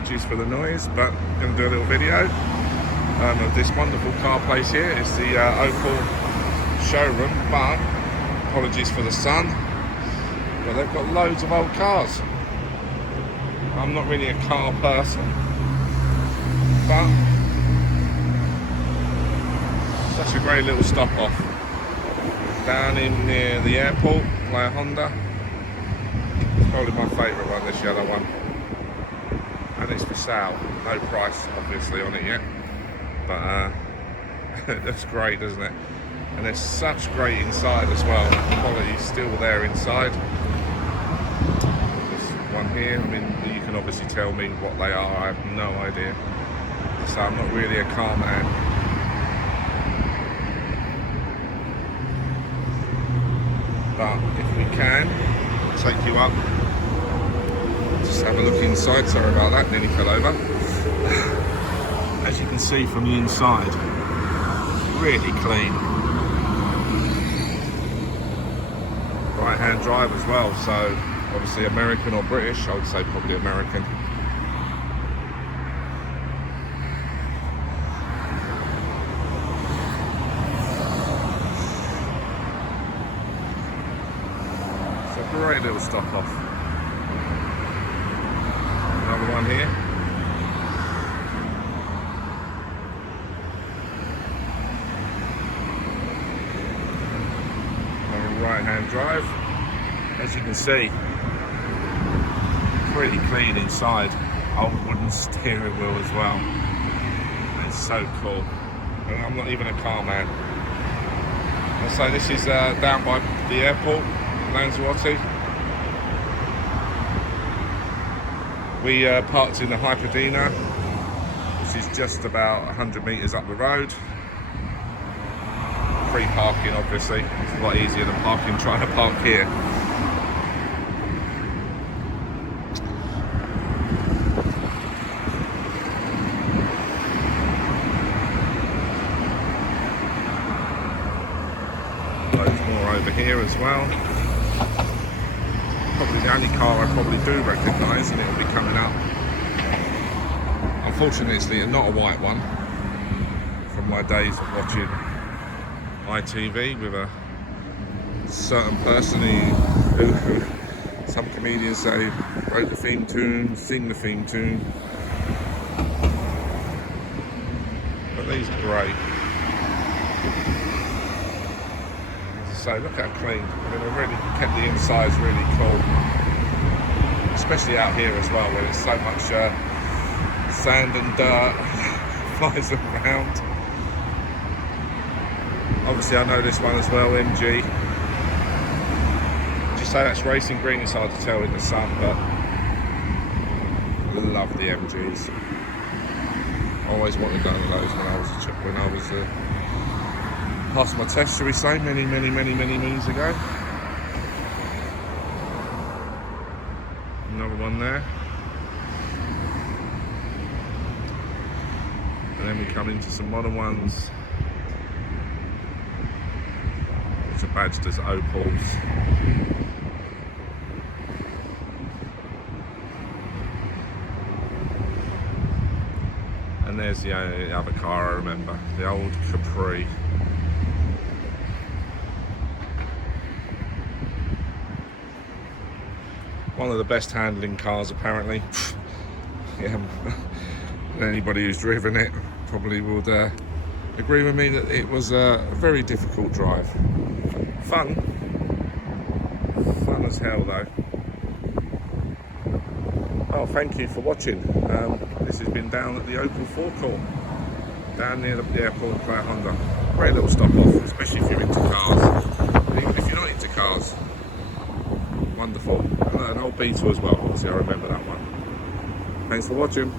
apologies for the noise, but I'm going to do a little video of this wonderful car place here. It's the Opel showroom, but apologies for the sun, but they've got loads of old cars. I'm not really a car person, but such a great little stop off down in near the airport. Playa Honda, probably my favourite one, this yellow one, and it's for sale. No price obviously on it yet, but that's great, doesn't it? And there's such great inside as well. The quality's still there inside. This one here, I mean, you can obviously tell me what they are. I have no idea, so I'm not really a car man. But if we can, I'll take you up, just have a look inside. Sorry about that, nearly fell over. As you can see from the inside, really clean. Right hand drive as well, so obviously American or British. I would say probably American. Great little stop off. Another one here. Another right hand drive. As you can see, pretty clean inside. Old wooden steering wheel as well. It's so cool. And I'm not even a car man. I'll say this is down by the airport, Lanzarote. We parked in the Hyperdina, which is just about 100 metres up the road. Free parking, obviously. It's a lot easier than trying to park here. Loads more over here as well. Probably the only car I probably do recognise, and it'll be coming up. Unfortunately, it's not a white one. From my days of watching ITV with a certain person who some comedians say wrote the theme tune, sing the theme tune. But these are great. So look how clean. I mean, they've really kept the insides really cool, especially out here as well, where there's so much sand and dirt flies around. Obviously, I know this one as well, MG. Would you say that's racing green? It's hard to tell in the sun, but I love the MGs. I always wanted one of those when I was passed my test, shall we say, many moons ago. Another one there. And then we come into some modern ones, which are badged as Opals. And there's the other car I remember, the old Capri. One of the best handling cars, apparently. Yeah, anybody who's driven it probably would agree with me that it was a very difficult drive. Fun as hell though. Oh, thank you for watching. This has been down at the Opel forecourt, down near the airport of Playa Honda. Great little stop off, especially if you're into cars. Even if you're not into cars, wonderful. An old Beetle as well, obviously I remember that one. Thanks for watching.